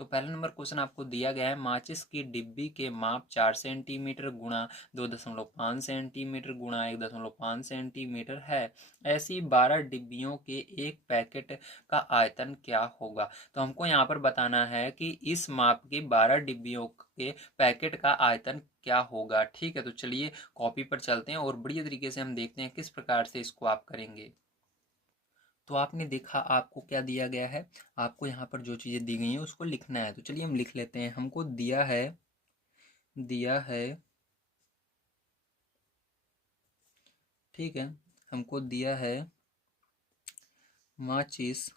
तो पहला number question आपको दिया गया है, माचिस की डिब्बी के माप 4 सेंटीमीटर गुणा 2.5 सेंटीमीटर गुणा 1.5 सेंटीमीटर है। ऐसी 12 डिब्बियों के एक पैकेट का आयतन क्या होगा। तो हमको यहाँ पर बताना है कि इस माप के 12 डिब्बियों के पैकेट का आयतन क्या होगा। ठीक है, तो चलिए कॉपी पर चलते हैं और बढ़िया तरीके से हम देखते हैं किस प्रकार से इसको आप करेंगे। तो आपने देखा आपको क्या दिया गया है, आपको यहाँ पर जो चीज़ें दी गई हैं उसको लिखना है। तो चलिए हम लिख लेते हैं। हमको दिया है ठीक है, हमको दिया है माचिस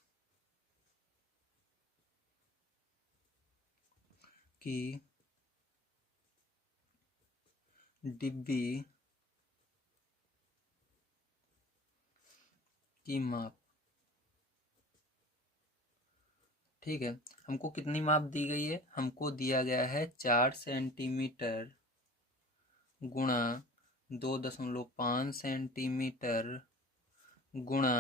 की डिब्बी की माप। ठीक है, हमको कितनी माप दी गई है, हमको दिया गया है 4 सेंटीमीटर गुणा 2.5 सेंटीमीटर गुणा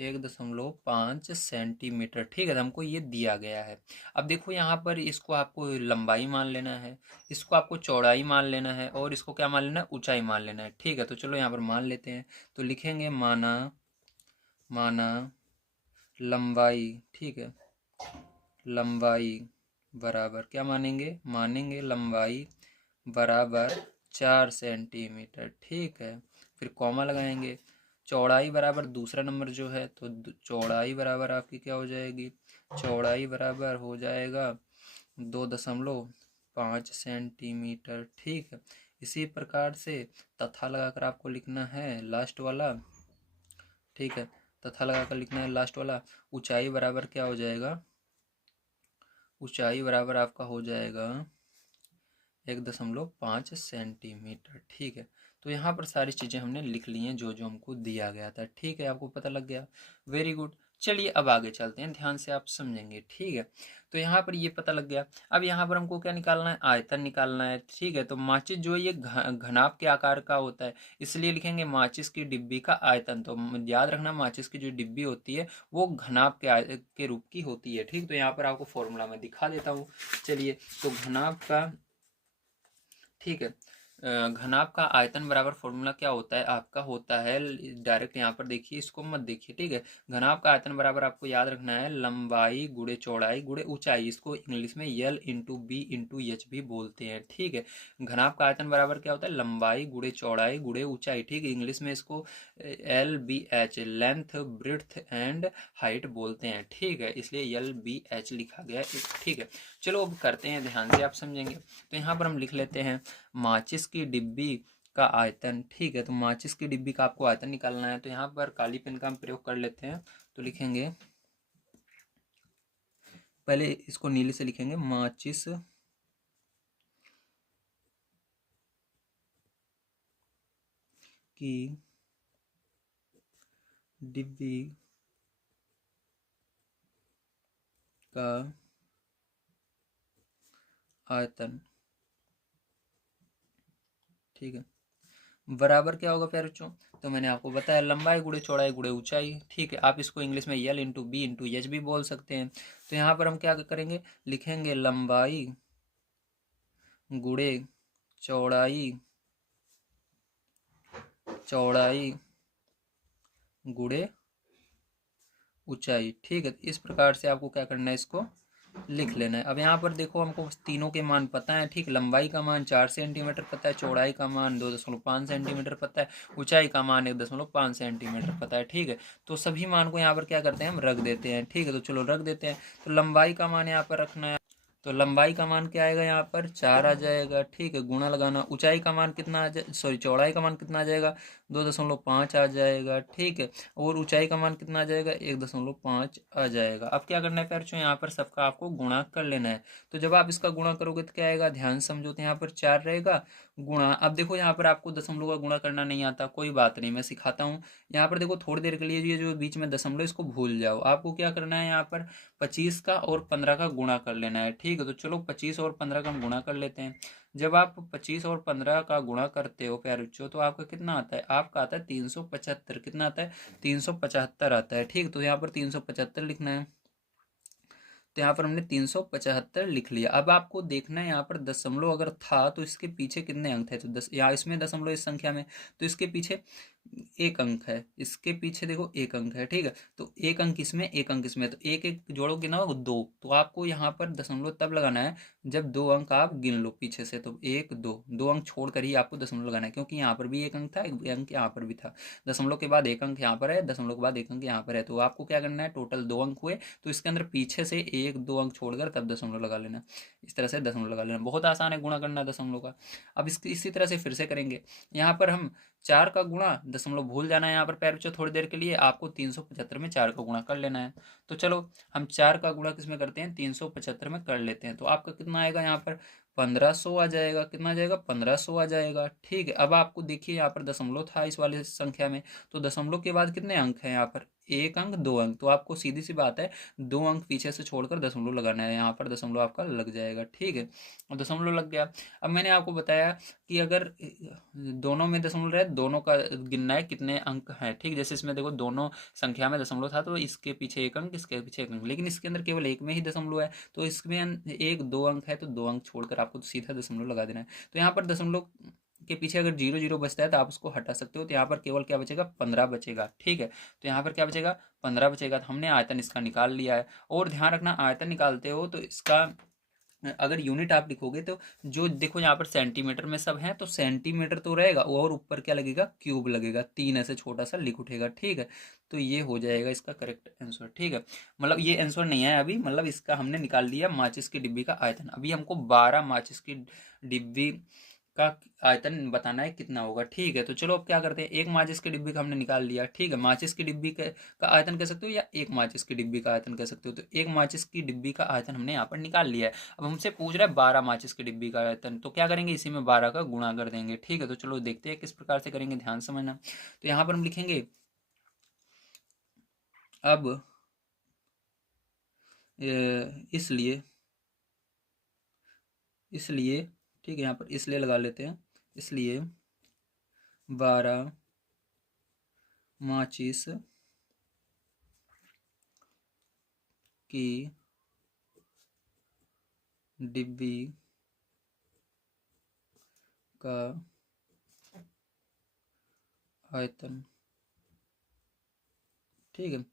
1.5 सेंटीमीटर। ठीक है, तो हमको ये दिया गया है। अब देखो यहाँ पर इसको आपको लंबाई मान लेना है, इसको आपको चौड़ाई मान लेना है और इसको क्या मान लेना है, ऊंचाई मान लेना है। ठीक है, तो चलो यहाँ पर मान लेते हैं। तो लिखेंगे माना माना लंबाई। ठीक है, लंबाई बराबर क्या मानेंगे, मानेंगे लंबाई बराबर 4 सेंटीमीटर। ठीक है, फिर कॉमा लगाएंगे। चौड़ाई बराबर दूसरा नंबर जो है, तो चौड़ाई बराबर आपकी क्या हो जाएगी, चौड़ाई बराबर हो जाएगा 2.5 सेंटीमीटर। ठीक है, इसी प्रकार से तथा लगाकर आपको लिखना है लास्ट वाला। ठीक है, तथा लगाकर लिखना है लास्ट वाला। ऊंचाई बराबर क्या हो जाएगा, ऊंचाई बराबर आपका हो जाएगा 1.5 सेंटीमीटर। ठीक है, तो यहाँ पर सारी चीज़ें हमने लिख ली हैं जो जो हमको दिया गया था। ठीक है, आपको पता लग गया, वेरी गुड। चलिए अब आगे चलते हैं, ध्यान से आप समझेंगे। ठीक है, तो यहाँ पर ये पता लग गया। अब यहाँ पर हमको क्या निकालना है, आयतन निकालना है। ठीक है, तो माचिस जो ये घनाभ के आकार का होता है, इसलिए लिखेंगे माचिस की डिब्बी का आयतन। तो याद रखना, माचिस की जो डिब्बी होती है वो घनाभ के रूप की होती है। ठीक, तो यहाँ पर आपको फॉर्मूला में दिखा देता हूँ। चलिए, तो घनाभ का, ठीक है, घनाभ का आयतन बराबर फॉर्मूला क्या होता है आपका, होता है डायरेक्ट यहाँ पर देखिए, इसको मत देखिए। ठीक है, घनाभ का आयतन बराबर आपको याद रखना है लंबाई गुणे चौड़ाई गुणे ऊंचाई। इसको इंग्लिश में L into B into H भी बोलते हैं। ठीक है, घनाभ का आयतन बराबर क्या होता है, लंबाई गुणे चौड़ाई गुणे ऊंचाई। ठीक है, इंग्लिश में इसको LBH length breadth and height बोलते हैं। ठीक है, इसलिए LBH लिखा गया है। ठीक है, चलो अब करते हैं, ध्यान से आप समझेंगे। तो यहाँ पर हम लिख लेते हैं माचिस की डिब्बी का आयतन। ठीक है, तो माचिस की डिब्बी का आपको आयतन निकालना है। तो यहाँ पर काली पेन का हम प्रयोग कर लेते हैं। तो लिखेंगे, पहले इसको नीले से लिखेंगे, माचिस की डिब्बी का आयतन। ठीक है, बराबर क्या होगा प्यारे बच्चों, तो मैंने आपको बताया लंबाई गुणे चौड़ाई गुणे ऊंचाई। ठीक है, आप इसको इंग्लिश में L into B into H भी बोल सकते हैं। तो यहाँ पर हम क्या करेंगे, लिखेंगे लंबाई गुणे चौड़ाई चौड़ाई गुणे ऊंचाई। ठीक है, इस प्रकार से आपको क्या करना है, इसको लिख लेना है। अब यहाँ पर देखो, हमको तीनों के मान पता है। ठीक, लंबाई का मान 4 सेंटीमीटर पता है, चौड़ाई का मान 2.5 सेंटीमीटर पता है, ऊंचाई का मान 1.5 सेंटीमीटर पता है। ठीक है, तो सभी मान को यहाँ पर क्या करते हैं, हम रख देते हैं। ठीक है, तो चलो रख देते हैं। तो लंबाई का मान यहाँ पर रखना है, तो लंबाई का मान क्या आएगा, यहाँ पर 4 आ जाएगा। ठीक है, गुणा लगाना। ऊंचाई का मान कितना आ जाए, सॉरी चौड़ाई का मान कितना आ जाएगा, 2.5 आ जाएगा। ठीक है, और ऊंचाई का मान कितना आ जाएगा, 1.5 आ जाएगा। अब क्या करना है प्यार, यहाँ पर सबका आपको गुणा कर लेना है। तो जब आप इसका गुणा करोगे तो क्या आएगा, ध्यान समझो, तो यहाँ पर 4 रहेगा गुणा। अब देखो यहाँ पर आपको दशमलव का गुणा करना नहीं आता, कोई बात नहीं, मैं सिखाता हूँ। यहाँ पर देखो, थोड़ी देर के लिए ये जो बीच में दशमलव, इसको भूल जाओ। आपको क्या करना है, यहाँ पर 25 का और 15 का गुणा कर लेना है। ठीक है, तो चलो 25 और 15 का हम गुणा कर लेते हैं। जब आप 25 और 15 का गुणा करते हो प्यारे बच्चों, तो आपका कितना आता है, आपका आता है 375। कितना आता है, 375 आता है। ठीक, तो यहाँ पर 375 लिखना है। तो यहाँ पर हमने 375 लिख लिया। अब आपको देखना है यहाँ पर दशमलव अगर था तो इसके पीछे कितने अंक थे, तो यहाँ इसमें दशमलव इस संख्या में, तो इसके पीछे एक अंक है, इसके पीछे देखो एक अंक है, ठीक है। तो एक अंक इसमें, एक अंक इसमें, तो एक एक जोड़ोगे ना दो, तो आपको यहाँ पर दशमलव तब लगाना है जब दो अंक आप गिन लो पीछे से, तो एक दो, दो अंक छोड़ कर ही आपको दशमलव लगाना है, क्योंकि यहाँ पर भी एक अंक था, एक अंक यहाँ पर भी था। दशमलव के बाद एक अंक यहाँ पर है, दशमलव के बाद एक अंक यहाँ पर है, तो आपको क्या करना है, टोटल दो अंक हुए, तो इसके अंदर पीछे से एक दो अंक छोड़कर तब दशमलव लगा लेना। इस तरह से दशमलव लगा लेना, बहुत आसान है गुणा करना दशमलव का। अब इसी तरह से फिर से करेंगे। यहाँ पर हम 4 का गुणा, दशमलव भूल जाना है यहाँ पर पैर बच्चों थोड़ी देर के लिए, आपको 375 में 4 का गुणा कर लेना है। तो चलो हम 4 का गुणा किस में करते हैं, 375 में कर लेते हैं। तो आपका कितना आएगा यहाँ पर, 1500 आ जाएगा। कितना आ जाएगा, 1500 आ जाएगा, ठीक है। अब आपको देखिए यहाँ पर दशमलव था इस वाले संख्या में, तो दशमलव के बाद कितने अंक हैं यहाँ पर, एक अंक, दो अंक, तो आपको सीधी सी बात है दो अंक पीछे से छोड़कर दशमलव लगाना है, यहाँ पर दशमलव आपका लग जाएगा, ठीक है। और दशमलव लग गया। अब मैंने आपको बताया कि अगर दोनों में दशमलव रहे, दोनों का गिनना है कितने अंक हैं, ठीक। जैसे इसमें देखो दोनों संख्या में दशमलव था, तो इसके पीछे एक अंक, इसके पीछे एक अंक, लेकिन इसके अंदर केवल एक में ही दशमलव है, तो इसमें एक दो अंक है, तो दो अंक छोड़कर आपको सीधा दशमलव लगा देना है। तो यहाँ पर दशमलव के पीछे अगर जीरो जीरो बचता है तो आप उसको हटा सकते हो, तो यहाँ पर केवल क्या बचेगा, 15 बचेगा, ठीक है। तो यहाँ पर क्या बचेगा, 15 बचेगा। तो हमने आयतन इसका निकाल लिया है। और ध्यान रखना, आयतन निकालते हो तो इसका अगर यूनिट आप लिखोगे तो जो देखो यहाँ पर सेंटीमीटर में सब है, तो सेंटीमीटर तो रहेगा, और ऊपर क्या लगेगा, क्यूब लगेगा, तीन ऐसे छोटा सा लिख उठेगा, ठीक है। तो ये हो जाएगा इसका करेक्ट आंसर, ठीक है। मतलब ये आंसर नहीं है अभी, मतलब इसका हमने निकाल लिया माचिस की डिब्बी का आयतन। अभी हमको 12 माचिस की डिब्बी का आयतन बताना है कितना होगा, ठीक है। तो चलो अब क्या करते हैं, एक माचिस की डिब्बी का हमने निकाल लिया, ठीक है। माचिस की डिब्बी का आयतन कह सकते हो, या एक माचिस की डिब्बी का आयतन कह सकते हो, तो एक माचिस की डिब्बी का आयतन हमने यहाँ पर निकाल लिया है। अब हमसे पूछ रहा है 12 माचिस की डिब्बी का आयतन, तो क्या करेंगे, इसी में 12 का गुणा कर देंगे, ठीक है। तो चलो देखते हैं किस प्रकार से करेंगे, ध्यान समझना। तो यहाँ पर हम लिखेंगे अब इसलिए, इसलिए, ठीक है, यहाँ पर इसलिए लगा लेते हैं, इसलिए 12 माचिस की डिब्बी का आयतन, ठीक है।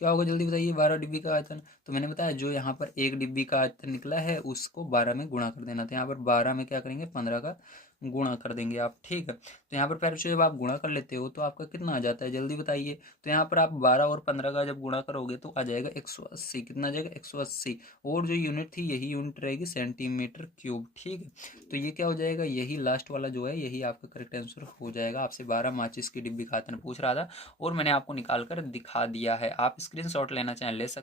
क्या होगा जल्दी बताइए, 12 डिब्बी का आयतन, तो मैंने बताया जो यहाँ पर एक डिब्बी का आयतन निकला है उसको 12 में गुणा कर देना था। यहाँ पर 12 में क्या करेंगे, 15 का गुणा कर देंगे आप, ठीक है। तो यहाँ पर पहले जब आप गुणा कर लेते हो तो आपका कितना आ जाता है, जल्दी बताइए। तो यहाँ पर आप 12 और 15 का जब गुणा करोगे तो आ जाएगा 180। कितना आ जाएगा, 180। और जो यूनिट थी यही यूनिट रहेगी सेंटीमीटर क्यूब, ठीक है। तो ये क्या हो जाएगा, यही लास्ट वाला जो है यही आपका करेक्ट आंसर हो जाएगा। आपसे 12 माचिस की डिब्बी का आयतन पूछ रहा था और मैंने आपको निकाल कर दिखा दिया है। आप स्क्रीनशॉट लेना चाहें ले सकते